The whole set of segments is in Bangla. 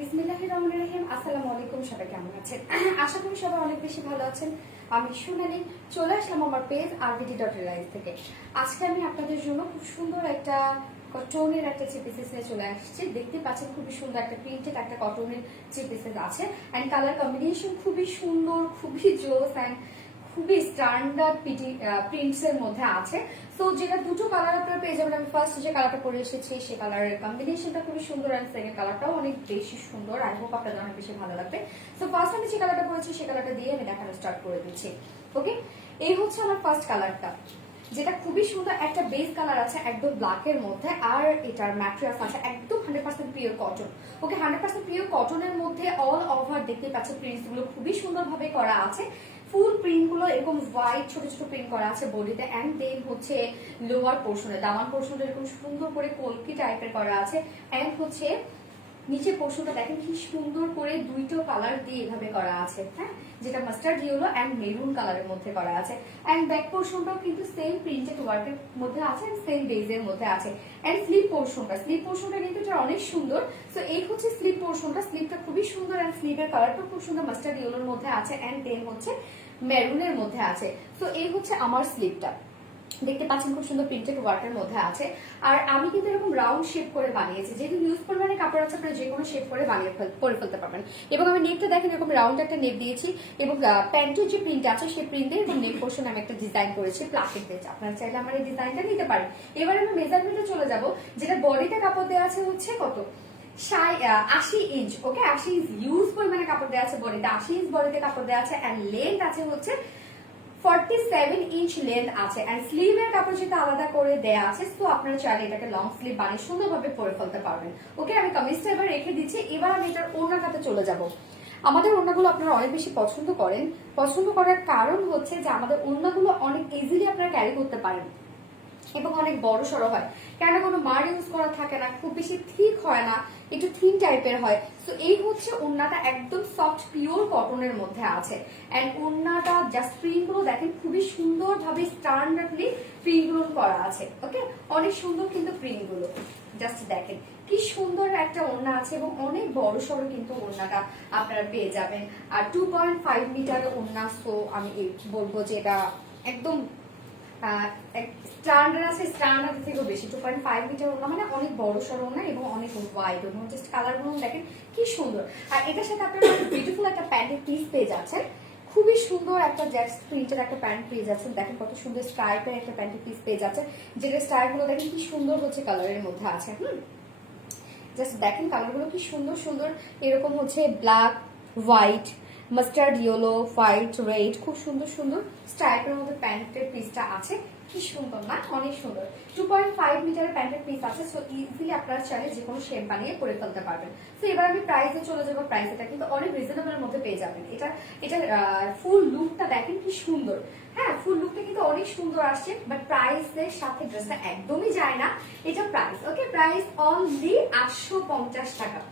বিসমিল্লাহির রহমানির রহিম। আসসালামু আলাইকুম, সবাই কেমন আছেন? আশা করি সবাই অনেক বেশি ভালো আছেন। আমি সোনালি চলে আসলাম আমার পেজ rvd.rise থেকে। আজকে আমি আপনাদের জন্য খুব সুন্দর একটা কটনের একটা থ্রি পিসেস নিয়ে চলে আসছি। দেখতে পাচ্ছেন খুবই সুন্দর একটা প্রিন্টেড একটা কটনের থ্রি পিসেস আছে, অ্যান্ড কালার কম্বিনেশন খুবই সুন্দর, খুবই জোস অ্যান্ড খুবই স্ট্যান্ডার্ড প্রিন্টস এর মধ্যে আছে। সো যেটা দুটো কালার আপনারা পেয়ে যাবেন। আমি ফার্স্ট যে কালারটা পরে এসেছি সে কালারের কম্বিনেশনটা খুবই সুন্দর, অ্যান্ড সেকেন্ড কালারটাও অনেক বেশি সুন্দর। আই হোপ আপনাদের অনেক বেশি ভালো লাগবে। সো ফার্স্ট আমি যে কালারটা পরেছি সে কালারটা দিয়ে আমি দেখানো স্টার্ট করে দিচ্ছি। ওকে, এই হচ্ছে আমার ফার্স্ট কালারটা, যেটা খুবই সুন্দর একটা বেস কালার আছে একদম ব্ল্যাকের মধ্যে, আর এটার ম্যাটেরিয়ালস আছে একদম 100% পিওর কটন। ওকে, 100% পিওর কটনের মধ্যে অল ওভার দেখতে পাচ্ছেন প্রিন্টস গুলো খুবই সুন্দরভাবে করা আছে। ফুল প্রিন্ট গুলো এরকম হোয়াইট ছোট ছোট প্রিন্ট করা আছে বডিতে, এন্ড দেন হচ্ছে লোয়ার পোর্শনে দামান পোর্শনটা এরকম সুন্দর করে কলকি টাইপের করা আছে, এন্ড হচ্ছে নিচে পোর্শনটা দেখেন কি সুন্দর করে দুইটো কালার দিয়ে এভাবে করা আছে, হ্যাঁ, যেটা মাস্টার্ড ইয়েলো এন্ড মেরুন কালারের মধ্যে করা আছে। এন্ড ব্যাক পোর্শনটাও কিন্তু সেম প্রিন্টেড ওয়ার্কের মধ্যে আছে এন্ড সেম বেজের মধ্যে আছে। এন্ড স্লিভ পোর্শনটা কিন্তু এটা অনেক সুন্দর। সো এই হচ্ছে স্লিভ পোর্শনটা, স্লিভটা খুবই সুন্দর এন্ড স্লিভের কালারটা খুব সুন্দর মাস্টার্ড ইয়েলোর মধ্যে আছে এন্ড দেন হচ্ছে মেরুনের মধ্যে আছে। সো এই হচ্ছে আমার স্লিভটা, দেখতে পাচ্ছেন খুব সুন্দর প্রিন্টেড ওয়ার্কের মধ্যে আছে। আর আমি কিন্তু এরকম রাউন্ড শেপ করে বানিয়েছি, যেহেতু ইউজ পরিমাণে কাপড় আছে আপনারা যে কোনো শেপ করে করে ফেলতে পারবেন। এবং আমি নেকটা দেখেন এরকম রাউন্ড একটা নেক দিয়েছি, এবং প্যান্টের যে প্রিন্ট আছে সেই প্রিন্টে এবং নেক পোর্শন আমি একটা ডিজাইন করেছি প্লাস্টিক দিয়ে। আপনারা চাইলে আমার এই ডিজাইনটা নিতে পারেন। এবার আমি মেজারমেন্টে চলে যাব, যেটা বডিতে কাপড় দেওয়া আছে হচ্ছে কত 80 ইঞ্চ। ওকে, 80 ইঞ্চ ইউজ পরিমাণে কাপড় দেওয়া আছে বডিতে, 80 ইঞ্চ বডিতে কাপড় দেওয়া আছে, এন্ড লেন্থ আছে হচ্ছে 47 ইঞ্চ লেন্থ আছে, এন্ড স্লিভের কাপড় যেটা আলাদা করে দেয়া আছে। তো আপনারা চাইলে এটাকে লং স্লিভ বানিয়ে সুন্দরভাবে পরে ফেলতে পারবেন। ওকে, আমি কামিজটা এবার রেখে দিচ্ছি। এবার আমি এটার ওড়নাটাতে চলে যাব। আমাদের ওড়নাগুলো আপনারা অনেক বেশি পছন্দ করেন। পছন্দ করার কারণ হচ্ছে যে আমাদের ওড়নাগুলো অনেক ইজিলি আপনারা ক্যারি করতে পারেন এবং অনেক বড় সড়ো হয়, কেন কোনো মার ইউজ করা থাকে না, খুব বেশি থিক হয় না, একটু থিন টাইপের হয়। সো এই হচ্ছে ওড়নাটা একদম সফট পিওর কটনের মধ্যে আছে, এন্ড ওড়নাটা জাস্ট প্রিন্ট গুলো দেখেন খুবই সুন্দর ভাবে স্ট্যান্ডার্ডলি প্রিন্ট গুলো করা আছে। ওকে, অনেক সুন্দর কিন্তু প্রিন্ট গুলো জাস্ট দেখেন কি সুন্দর একটা ওড়না আছে, এবং অনেক বড় সড়ো কিন্তু ওড়নাটা আপনারা পেয়ে যাবেন। আর 2.5 মিটার ওড়না। সো আমি বলবো যে এটা একদম স্ট্যান্ডার্ড আছে, স্ট্যান্ডার্ড থেকেও বেশি। 2.5 মিটার ওড়না মানে অনেক বড় সড়ো না, এবং অনেক ওয়াইড, এবং জাস্ট কালার গুলো দেখেন কি সুন্দর। আর এটার সাথে আপনারা বিউটিফুল একটা প্যান্টের পিস পেয়ে যাচ্ছেন, খুবই সুন্দর একটা জ্যাক্স প্রিন্টের একটা প্যান্ট পেয়ে যাচ্ছেন। দেখেন কত সুন্দর স্ট্রাইপের একটা প্যান্টের পিস পেয়ে যাচ্ছেন, যেটা স্টাইল গুলো দেখেন কি সুন্দর হচ্ছে কালারের মধ্যে আছে। জাস্ট দেখেন কালার গুলো কি সুন্দর সুন্দর, এরকম হচ্ছে black, white, mustard yellow, white, red, খুব সুন্দর সুন্দর স্ট্রাইপের মধ্যে প্যান্টের পিসটা আছে। কি সুন্দর না, অনেক সুন্দর। 2.5 মিটারের প্যান্টের পিস আছে। সো ইজিলি আপনারা চাইলে যে কোনো শেপ বানিয়ে পরে ফেলতে পারবেন। তো এবার আমি প্রাইসে চলে যাবো। প্রাইস এটা কিন্তু অনেক রিজনেবলের মধ্যে পেয়ে যাবেন। এটা ফুল লুকটা দেখেন কি সুন্দর, হ্যাঁ, ফুল লুকটা কিন্তু অনেক সুন্দর আসছে, বাট প্রাইসের সাথে ড্রেসটা একদমই যায় না। এটা প্রাইস, ওকে, প্রাইস অনলি 850 টাকা।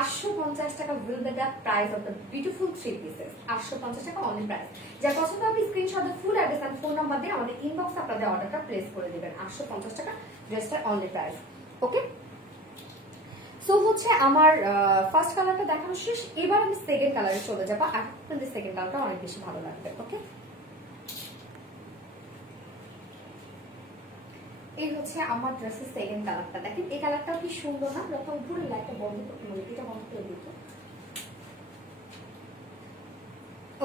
850 টাকা will be the price of the beautiful three pieces. 850 টাকা অনলি প্রাইস। যার পছন্দ হবে স্ক্রিনশট দিয়ে ফুল অ্যাড্রেস আর ফোন নাম্বার দিয়ে আমাদের ইনবক্সে আপনাদের অর্ডারটা প্লেস করে দিবেন। 850 টাকা ড্রেসটার অনলি প্রাইস। ওকে, সো হচ্ছে আমার ফার্স্ট কালারটা দেখানো শেষ। এবার আমি সেকেন্ড কালারে চলে যাবো। আপনাদের সেকেন্ড কালারটা অনেক বেশি ভালো লাগবে। ওকে, এই হচ্ছে আমার ড্রেসের সেকেন্ড কালারটা। দেখেন এই কালারটাও কি সুন্দর না? যখন উপরে লাইটটা বন্ধ করতে হবে, এটা বন্ধ করে দিত।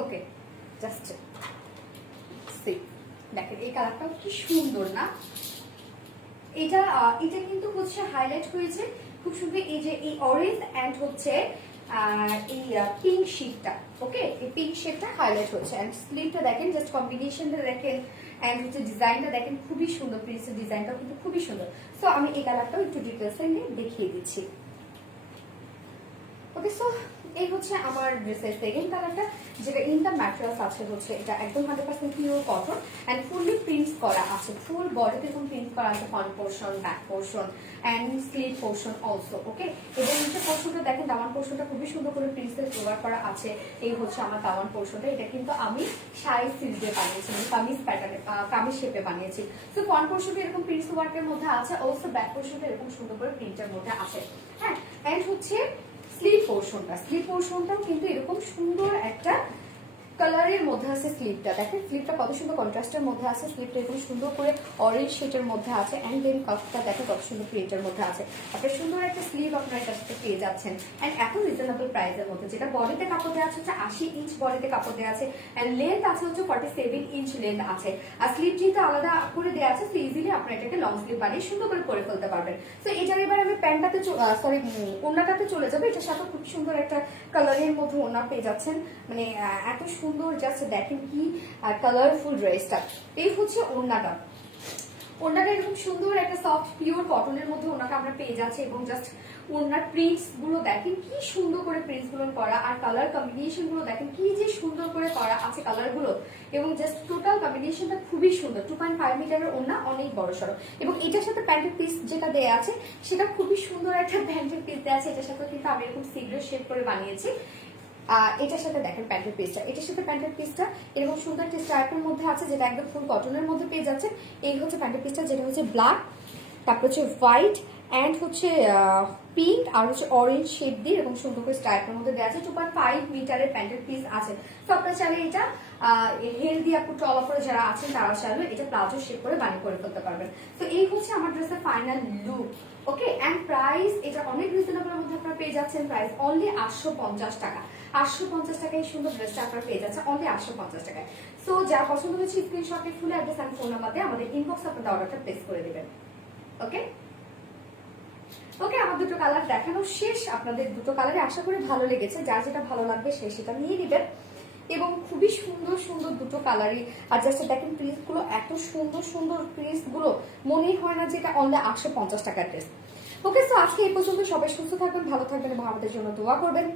ওকে, জাস্ট সি দেখেন এই কালারটাও কি সুন্দর না? এটা কিন্তু হচ্ছে হাইলাইট হয়েছে খুব সুন্দর, এই যে এই অরেঞ্জ এন্ড হচ্ছে এই পিঙ্ক শেডটা। ওকে, এই পিঙ্ক শেডটা হাইলাইট হচ্ছে, এন্ড স্লিভটা দেখেন, জাস্ট কম্বিনেশনটা দেখেন, এন্ড হচ্ছে ডিজাইনটা দেখেন খুবই সুন্দর, প্রিন্সের ডিজাইনটাও কিন্তু খুবই সুন্দর। সো আমি এই কালারটাও একটু ডিটেলসে নিয়ে দেখিয়ে দিচ্ছি। ওকে, সো এই হচ্ছে আমার ড্রেসের সেকেন্ড কালারটা, যেটা ইন দ্য ম্যাটেরিয়ালস আছে হচ্ছে এটা একদম 100% pure cotton, and fully prints করা আছে। ফুল বডিতে এরকম প্রিন্ট করা আছে, front portion, back portion and sleeve portion also. Okay, এবং নিচে পোর্শনটা দেখেন, দামান পোর্শনটা খুবই সুন্দর করে প্রিন্টসের কভার করা আছে। এই হচ্ছে আমার দামান পোর্শনটা, এটা কিন্তু আমি শাড়ি সিরিজে বানিয়েছি, মানে কামিজ প্যাটার্নে, কামিজ শেপে বানিয়েছি। সো ফ্রন্ট পোর্শনটা এরকম প্রিন্টস ওয়ার্কের মধ্যে আছে, অলসো ব্যাক পোর্শনটা এরকম সুন্দর করে প্রিন্টের মধ্যে আছে। হ্যাঁ, এন্ড হচ্ছে স্লিভ পোর্শনটাও কিন্তু এরকম সুন্দর একটা কালারের মধ্যে আছে স্লিভটা। দেখেন স্লিভটা কত সুন্দর কন্ট্রাস্টের মধ্যে আছে, স্লিভটা এরকম সুন্দর করে অরেঞ্জ শেডের মধ্যে আছে, অ্যান্ড দেন কাপটা দেখেন কত সুন্দর প্রিন্টের মধ্যে আছে। আপনার সুন্দর একটা স্লিভ আপনার এটার সাথে পেয়ে যাচ্ছেন, অ্যান্ড এত রিজনেবল প্রাইসের মধ্যে। যেটা বডিতে কাপড় দেওয়া আছে হচ্ছে 80 ইঞ্চ বডিতে কাপড় দেওয়া আছে, অ্যান্ড লেন্থ আছে হচ্ছে 47 ইঞ্চ লেন্থ আছে। আর স্লিভ যেহেতু আলাদা করে দেওয়া আছে, তো ইজিলি আপনার এটাকে লং স্লিভ বানিয়ে সুন্দর করে পরে ফেলতে পারবেন। তো এটার এবার আমি প্যান্টটাতে সরি ওড়নাটাতে চলে যাবে। এটার সাথে খুব সুন্দর একটা কালারের মধ্যে ওড়না পেয়ে যাচ্ছেন, মানে এত সুন্দর, জাস্ট দেখেন কি কালারফুল ড্রেসটা। এই হচ্ছে ওড়নাটা এরকম সুন্দর একটা সফট পিওর কটনের মধ্যে ওড়নাটা আমরা পেয়ে যাচ্ছি, এবং জাস্ট ওড়নার প্রিন্টস গুলো দেখেন কি সুন্দর করে প্রিন্টস গুলো করা, আর কালার কম্বিনেশন গুলো দেখেন কি যে সুন্দর করে করা আছে কালার গুলো, এবং জাস্ট টোটাল কম্বিনেশনটা খুবই সুন্দর। 2.5 মিটারের ওড়না, অনেক বড় সড়ো, এবং এটার সাথে প্যান্টের পিস যেটা দেয়া আছে সেটা খুবই সুন্দর একটা প্যান্টের পিস দেওয়া আছে। এটার সাথে কিন্তু আমি এরকম সিগ্রেট শেপ করে বানিয়েছি। এটার সাথে দেখেন প্যান্টের পিসটা এরকম সুন্দর একটা স্ট্রাইপের মধ্যে আছে, যেটা একদম ফুল কটনের মধ্যে পেয়ে যাচ্ছে। এই হচ্ছে প্যান্টের পিসটা, যেটা হচ্ছে ব্ল্যাক, তারপর হচ্ছে হোয়াইট অ্যান্ড হচ্ছে পিঙ্ক আর হচ্ছে অরেঞ্জ শেড দিয়ে এরকম সুন্দর করে স্ট্রাইপের মধ্যে দেওয়া আছে। 2.5 মিটারের প্যান্টের পিস আছে। তো আপনারা চাইলে এটা হেলদি আপু টল করে যারা আছেন তারা চাইলে এটা প্লাজো শেপ করে বানিয়ে করে ফেলতে পারবেন। তো এই হচ্ছে আমার ড্রেসের final look. Okay, and price এটা অনেক রিজনেবলের মধ্যে আপনারা পেয়ে যাচ্ছেন। প্রাইস অনলি 850 টাকা। 850 টাকায় সুন্দর ড্রেসটা আপনারা পেয়ে যাচ্ছেন অনলি 850 টাকায়। সো যা পছন্দ হয়েছে স্ক্রিনশটে ফুল অ্যাড্রেস আর ফোন নাম্বার দিয়ে আমাদের ইনবক্স আপনাদের অর্ডারটা প্লেস করে দিবেন। ওকে, আমার দুটো কালার দেখানো শেষ। আপনাদের দুটো কালারে আশা করি ভালো লেগেছে। যার যেটা ভালো লাগবে সে সেটা নিয়ে নেবেন, এবং খুবই সুন্দর সুন্দর দুটো কালারই। আর জাস্ট দেখেন প্রিন্টস গুলো এত সুন্দর সুন্দর, প্রিন্টস গুলো মনেই হয় না যে এটা অনলি 850 টাকার ড্রেস। ওকে, সো আজকে এই পর্যন্ত। সবাই সুস্থ থাকবেন, ভালো থাকবেন, এবং আমাদের জন্য দোয়া করবেন।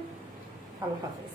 আল্লাহ হাফেজ।